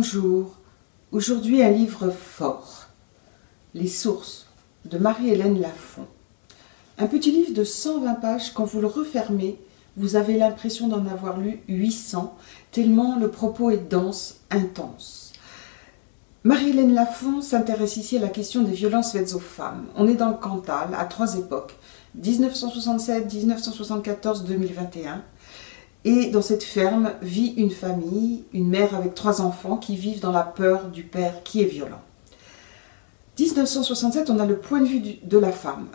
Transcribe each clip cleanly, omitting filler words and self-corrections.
Bonjour, aujourd'hui un livre fort, Les sources de Marie-Hélène Lafon. Un petit livre de 120 pages, quand vous le refermez, vous avez l'impression d'en avoir lu 800, tellement le propos est dense, intense. Marie-Hélène Lafon s'intéresse ici à la question des violences faites aux femmes. On est dans le Cantal, à 3 époques, 1967, 1974, 2021. Et dans cette ferme vit une famille, une mère avec 3 enfants qui vivent dans la peur du père qui est violent. 1967, on a le point de vue de la femme.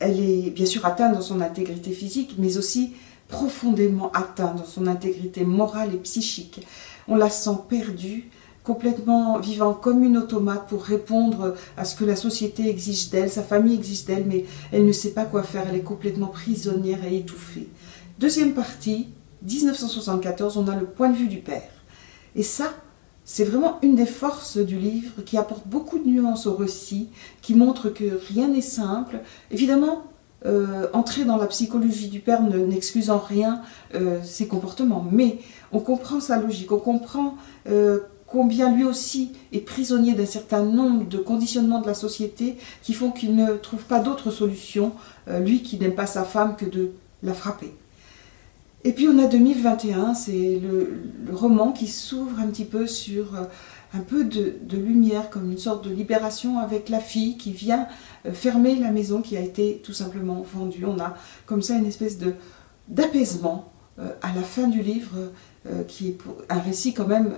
Elle est bien sûr atteinte dans son intégrité physique, mais aussi profondément atteinte dans son intégrité morale et psychique. On la sent perdue, complètement vivant comme une automate pour répondre à ce que la société exige d'elle, sa famille exige d'elle, mais elle ne sait pas quoi faire, elle est complètement prisonnière et étouffée. Deuxième partie, 1974, on a le point de vue du père. Et ça, c'est vraiment une des forces du livre qui apporte beaucoup de nuances au récit, qui montre que rien n'est simple. Évidemment, entrer dans la psychologie du père n'excuse en rien ses comportements, mais on comprend sa logique, on comprend combien lui aussi est prisonnier d'un certain nombre de conditionnements de la société qui font qu'il ne trouve pas d'autre solution, lui qui n'aime pas sa femme, que de la frapper. Et puis on a 2021, c'est le roman qui s'ouvre un petit peu sur un peu de lumière, comme une sorte de libération avec la fille qui vient fermer la maison qui a été tout simplement vendue. On a comme ça une espèce d'apaisement à la fin du livre, qui est un récit quand même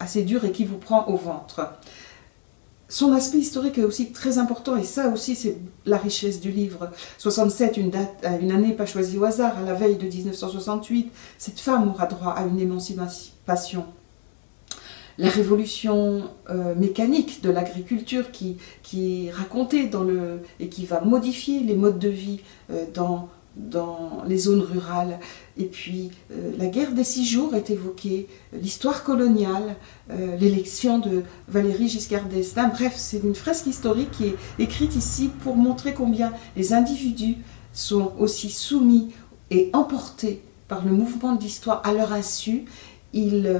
assez dur et qui vous prend au ventre. Son aspect historique est aussi très important, et ça aussi c'est la richesse du livre. 67, une année pas choisie au hasard, à la veille de 1968, cette femme aura droit à une émancipation. La révolution mécanique de l'agriculture qui est racontée et qui va modifier les modes de vie dans les zones rurales. Et puis la guerre des 6 jours est évoquée, l'histoire coloniale, l'élection de Valéry Giscard d'Estaing. Bref, c'est une fresque historique qui est écrite ici pour montrer combien les individus sont aussi soumis et emportés par le mouvement de l'histoire à leur insu. Ils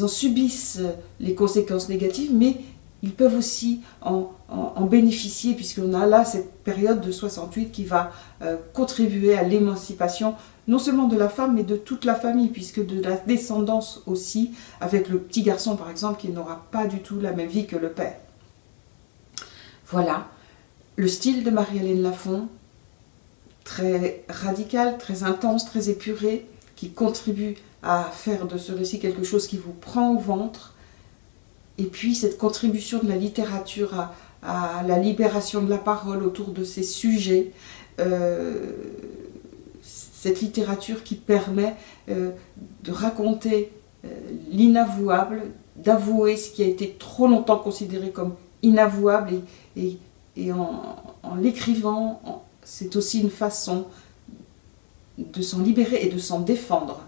en subissent les conséquences négatives, mais ils peuvent aussi en bénéficier, puisqu'on a là cette période de 68 qui va contribuer à l'émancipation non seulement de la femme, mais de toute la famille, puisque de la descendance aussi, avec le petit garçon par exemple, qui n'aura pas du tout la même vie que le père. Voilà, le style de Marie-Hélène Lafon, très radical, très intense, très épuré, qui contribue à faire de ce récit quelque chose qui vous prend au ventre. Et puis cette contribution de la littérature à la libération de la parole autour de ces sujets, cette littérature qui permet de raconter l'inavouable, d'avouer ce qui a été trop longtemps considéré comme inavouable, et en l'écrivant, c'est aussi une façon de s'en libérer et de s'en défendre.